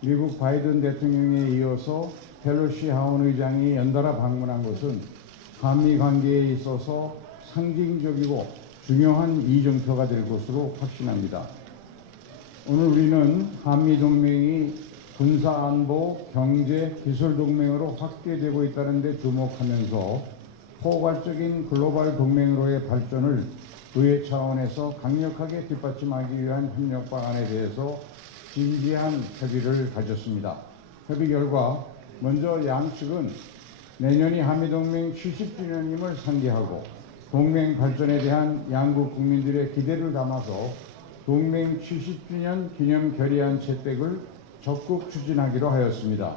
미국 바이든 대통령에 이어서 펠로시 하원 의장이 연달아 방문한 것은 한미 관계에 있어서 상징적이고 중요한 이정표가 될 것으로 확신합니다. 오늘 우리는 한미 동맹이 군사 안보, 경제, 기술 동맹으로 확대되고 있다는 데 주목하면서 포괄적인 글로벌 동맹으로의 발전을 의회 차원에서 강력하게 뒷받침하기 위한 협력 방안에 대해서 진지한 협의를 가졌습니다. 협의 결과 먼저 양측은 내년이 한미동맹 70주년임을 상기하고 동맹 발전에 대한 양국 국민들의 기대를 담아서 동맹 70주년 기념 결의안 채택을 적극 추진하기로 하였습니다.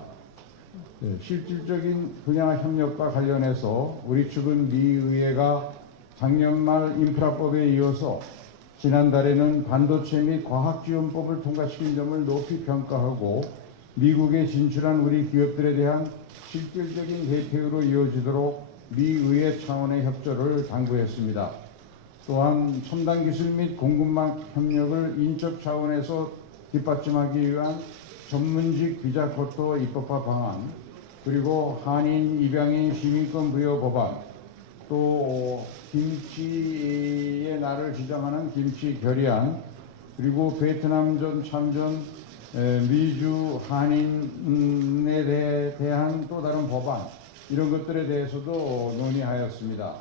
실질적인 분야 협력과 관련해서 우리 측은 미 의회가 작년 말 인프라법에 이어서 지난달에는 반도체 및 과학지원법을 통과시킨 점을 높이 평가하고 미국에 진출한 우리 기업들에 대한 실질적인 혜택으로 이어지도록 미 의회 차원의 협조를 당부했습니다. 또한 첨단 기술 및 공급망 협력을 인적 차원에서 뒷받침하기 위한 전문직 비자 코터 입법화 방안, 그리고 한인 입양인 시민권 부여 법안, 또 김치의 날을 지정하는 김치 결의안, 그리고 베트남전 참전 미주 한인에 대한 또 다른 법안, 이런 것들에 대해서도 논의하였습니다.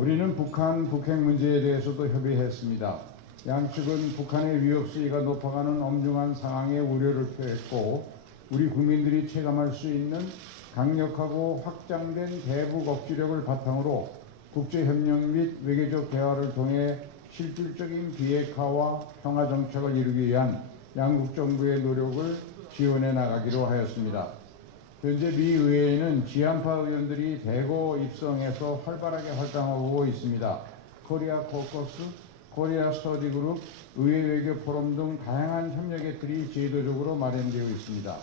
우리는 북한 북핵 문제에 대해서도 협의했습니다. 양측은 북한의 위협 수위가 높아가는 엄중한 상황에 우려를 표했고 우리 국민들이 체감할 수 있는 강력하고 확장된 대북 억지력을 바탕으로 국제협력 및 외교적 대화를 통해 실질적인 비핵화와 평화 정착을 이루기 위한 양국 정부의 노력을 지원해 나가기로 하였습니다. 현재 미 의회에는 지한파 의원들이 대거 입성해서 활발하게 활동하고 있습니다. 코리아 코커스, 코리아 스터디 그룹, 의회 외교 포럼 등 다양한 협력의 틀이 제도적으로 마련되어 있습니다.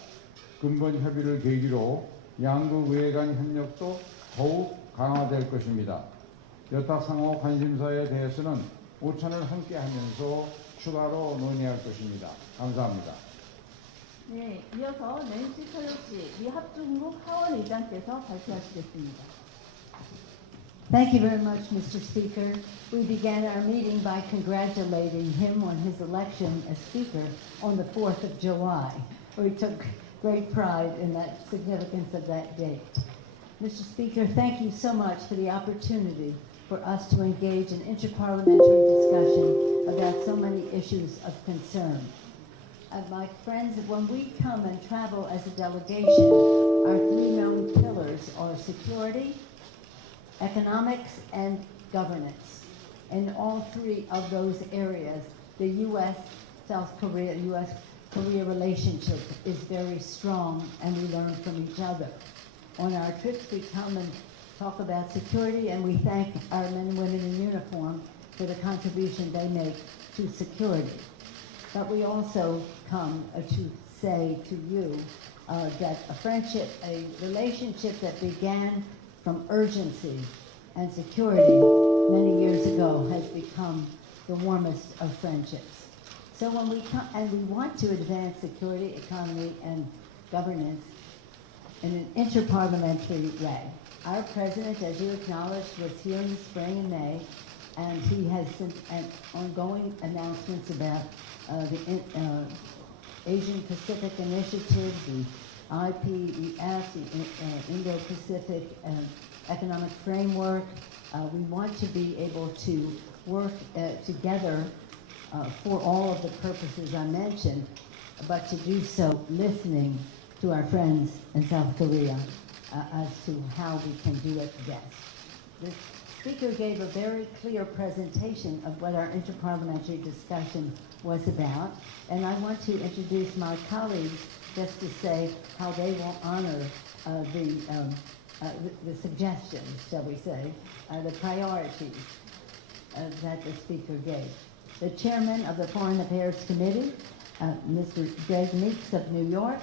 근본 협의를 계기로 양국 의회 간 협력도 더욱 강화될 것입니다. 여타 상호 관심사에 대해서는 오찬을 함께 하면서 추가로 논의할 것입니다. 감사합니다. 네, 이어서 낸시 펠로시 미 합중국 하원 의장께서 발표하시겠습니다. Thank you very much, Mr. Speaker. We began our meeting by congratulating him on his election as Speaker on the 4th of July. We took great pride in that significance of that date. Mr. Speaker, thank you so much for the opportunity for us to engage in interparliamentary discussion about so many issues of concern. My friends, when we come and travel as a delegation, our three known pillars are security, economics, and governance. In all three of those areas, the U.S.-South Korea, U.S.-Korea relationship is very strong, and we learn from each other. On our trips, we come and talk about security, and we thank our men and women in uniform for the contribution they make to security. But we also come to say to you that a relationship that began from urgency and security many years ago has become the warmest of friendships. So when we come, and we want to advance security, economy, and governance in an interparliamentary way. Our president, as you acknowledged, was here in the spring and May, and he has ongoing announcements about the Asian Pacific Initiative, the IPEF, the Indo-Pacific Economic Framework. We want to be able to work together for all of the purposes I mentioned, but to do so listening to our friends in South Korea as to how we can do it best. The speaker gave a very clear presentation of what our interparliamentary discussion was about, and I want to introduce my colleagues just to say how they will honor the suggestions, shall we say, the priorities that the speaker gave. The chairman of the Foreign Affairs Committee, Mr. Greg Meeks of New York,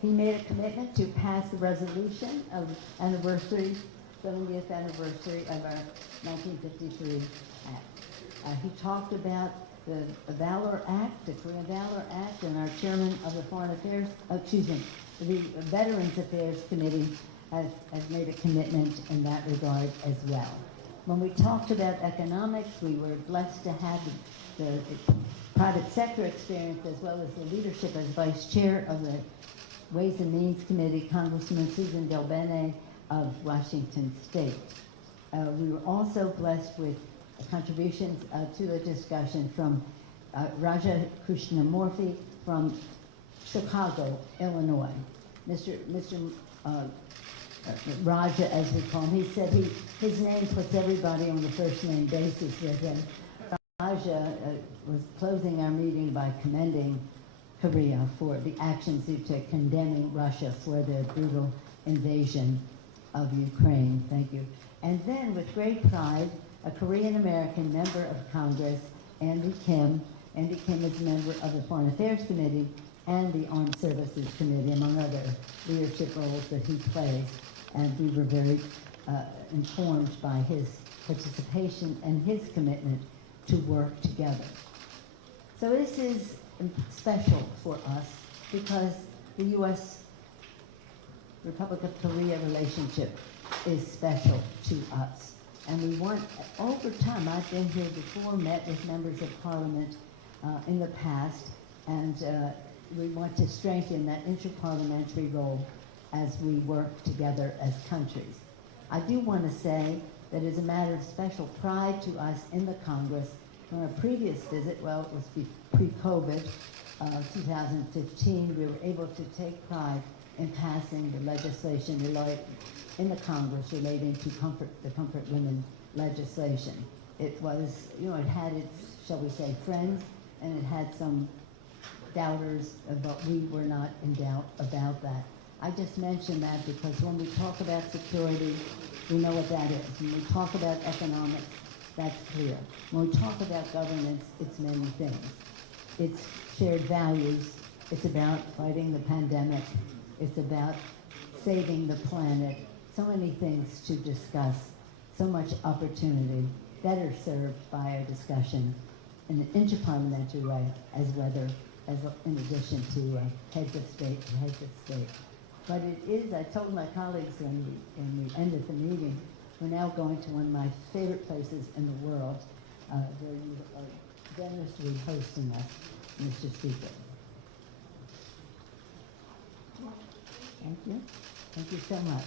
he made a commitment to pass the resolution of 70th anniversary of our 1953 Act. He talked about the Valor Act, the Korean Valor Act, and our chairman of the the Veterans Affairs Committee has made a commitment in that regard as well. When we talked about economics, we were blessed to have the private sector experience as well as the leadership as vice chair of the Ways and Means Committee, Congresswoman Susan Delbene of Washington State. We were also blessed with contributions to the discussion from Raja Krishnamurthy from Chicago, Illinois. Mr. Raja, as we call him, he said his name puts everybody on the first name basis with him. Raja was closing our meeting by commending Korea for the actions it took, condemning Russia for their brutal invasion of Ukraine. Thank you. And then, with great pride, a Korean-American member of Congress, Andy Kim. Andy Kim is a member of the Foreign Affairs Committee and the Armed Services Committee, among other leadership roles that he plays. And we were very informed by his participation and his commitment to work together. So this is special for us because the U.S. Republic of Korea relationship is special to us. And we want, over time, I've been here before, met with members of parliament in the past, and we want to strengthen that interparliamentary role as we work together as countries. I do want to say that as a matter of special pride to us in the Congress, on a previous visit, well, it was pre-COVID, 2015, we were able to take pride in passing the legislation in the Congress relating to the Comfort Women legislation. It was, it had its, shall we say, friends, and it had some doubters, but we were not in doubt about that. I just mention that because when we talk about security, we know what that is. When we talk about economics, that's clear. When we talk about governance, it's many things. It's shared values. It's about fighting the pandemic. It's about saving the planet. So many things to discuss. So much opportunity. Better served by our discussion in an interparliamentary way, as in addition to heads of state and heads of state. But it is, I told my colleagues when we ended the meeting, we're now going to one of my favorite places in the world, where you are generously hosting us, Mr. Speaker. Thank you. Thank you so much.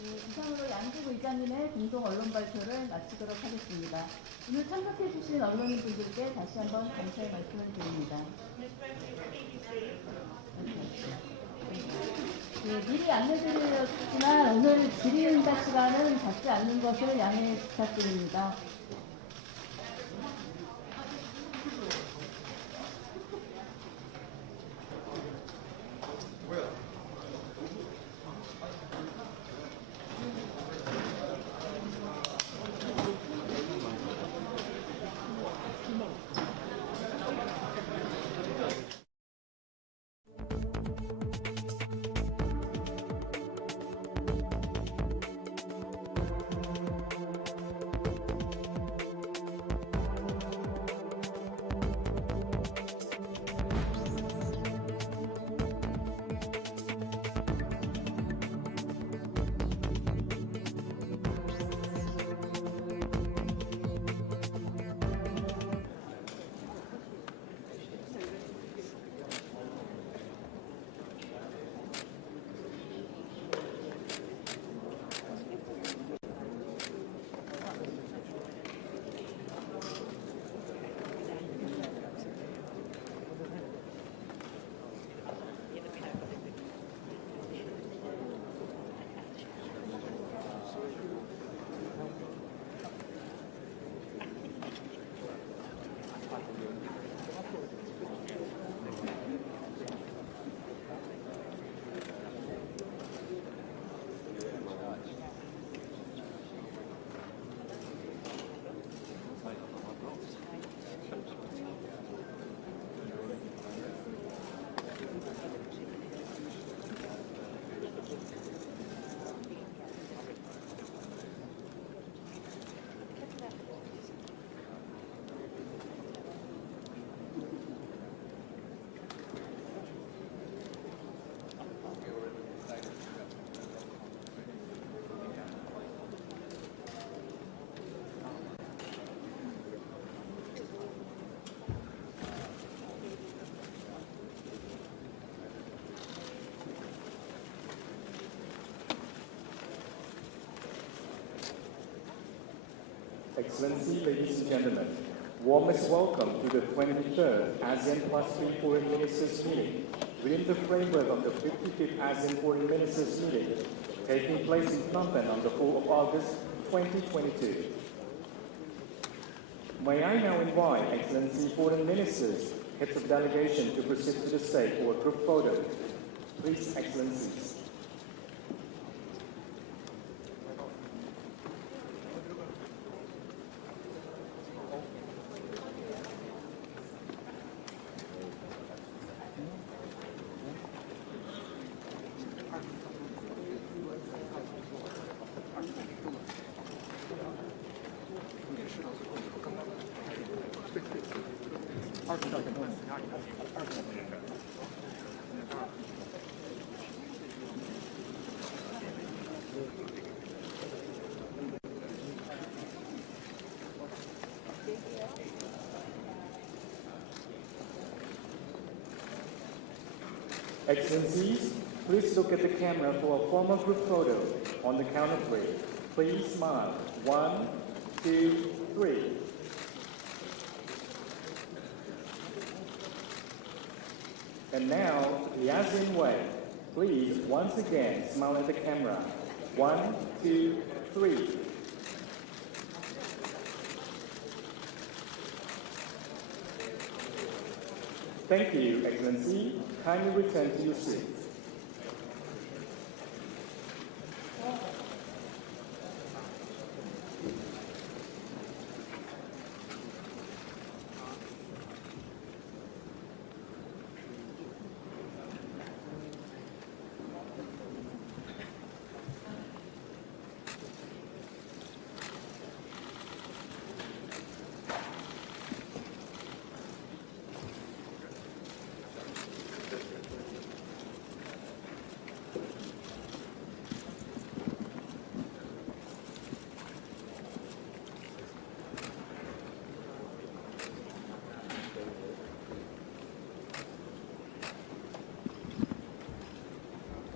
이상으로 양국 의장님의 공동 언론 발표를 마치도록 하겠습니다. 오늘 참석해 주신 언론인분들께 다시 한번 감사의 말씀을 드립니다. 미리 안내드렸지만 오늘 질의응답 시간은 갖지 않는 것을 양해 부탁드립니다. Excellency, ladies and gentlemen, warmest welcome to the 23rd ASEAN Plus 3 Foreign Ministers meeting within the framework of the 55th ASEAN Foreign Ministers meeting taking place in Phnom Penh on the 4th of August 2022. May I now invite Excellency Foreign Ministers, heads of delegation to proceed to the stage for a group photo. Please, Excellencies. Excellencies, please look at the camera for a formal group photo. On the count of 3, please smile. 1, 2, 3. And now, the ASEAN way. Please, once again, smile at the camera. 1, 2, 3. Thank you, Excellency. Kindly return to your seats.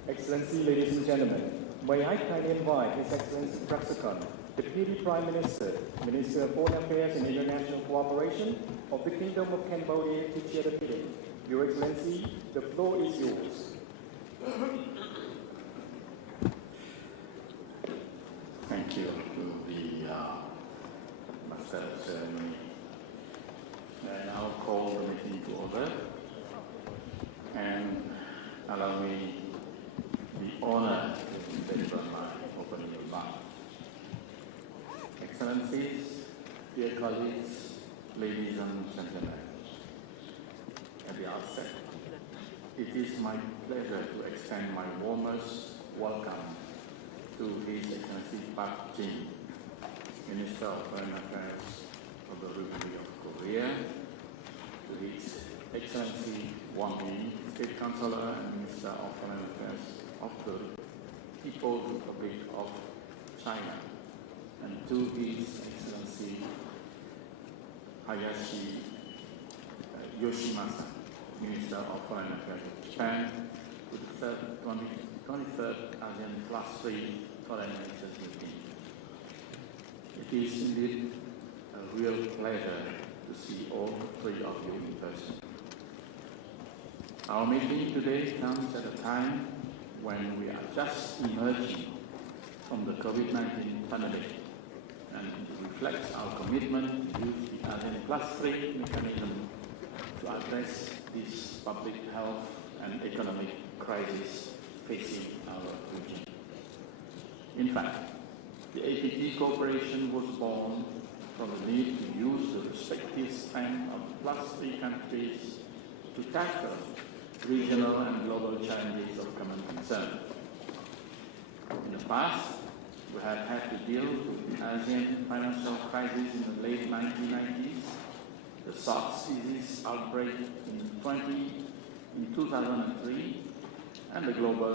Excellency, ladies and gentlemen, may I kindly invite His Excellency Praksakon, Deputy Prime Minister, Minister of Foreign Affairs and International Cooperation of the Kingdom of Cambodia to chair the meeting. Your Excellency, the floor is yours. Thank you to the Master of Ceremony. I now call the meeting to order and allow me the honor to deliver my opening remarks. Excellencies, dear colleagues, ladies and gentlemen, at the outset, it is my pleasure to extend my warmest welcome to His Excellency Park Jin, Minister of Foreign Affairs of the Republic of Korea, to His Excellency Wang Yi, State Councillor and Minister of Foreign Affairs of the People's Republic of China, and to His Excellency Hayashi Yoshimasa, Minister of Foreign Affairs of Japan, to the 23rd ASEAN Plus 3 Foreign Ministers meeting. It is indeed a real pleasure to see all three of you in person. Our meeting today comes at a time when we are just emerging from the COVID-19 pandemic, and it reflects our commitment to use the ASEAN Plus 3 mechanism to address this public health and economic crisis facing our region. In fact, the APT cooperation was born from the need to use the respective strength of the Plus 3 countries to tackle regional and global challenges of common concern. In the past, we have had to deal with the ASEAN financial crisis in the late 1990s, the SARS disease outbreak in 2003, and the global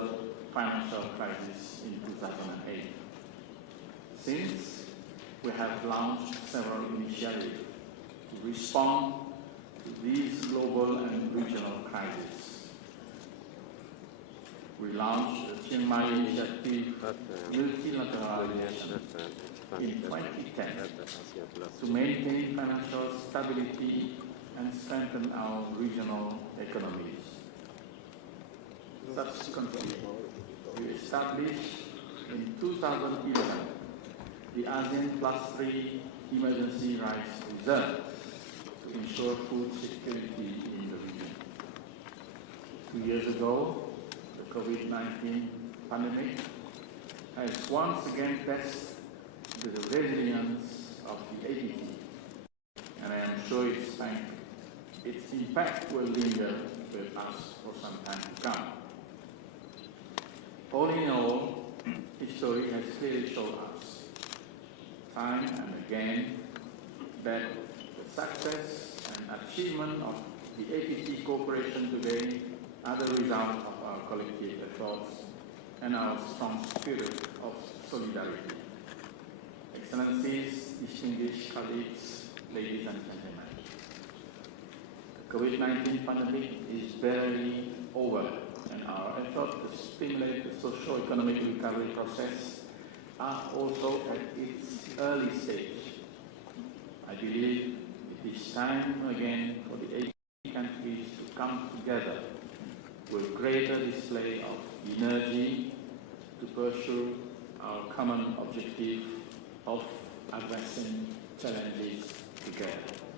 financial crisis in 2008. Since, we have launched several initiatives to respond to these global and regional crises. we launched the Chiang Mai Initiative multilateralization in 2010 to maintain financial stability and strengthen our regional economies. Subsequently, we established in 2011 the ASEAN +3 Emergency Rights Reserve to ensure food security in the region. 2 years ago, the COVID-19 pandemic has once again tested the resilience of the APT, and I am sure its impact will linger with us for some time to come. All in all, history has clearly shown us, time and again, that the success and achievement of the APT cooperation today are the result of our collective efforts and our strong spirit of solidarity. Excellencies, distinguished colleagues, ladies and gentlemen, the COVID-19 pandemic is barely over, and our efforts to stimulate the socio-economic recovery process are also at its early stage. I believe it is time again for the 80 countries to come together with greater display of energy to pursue our common objective of addressing challenges together.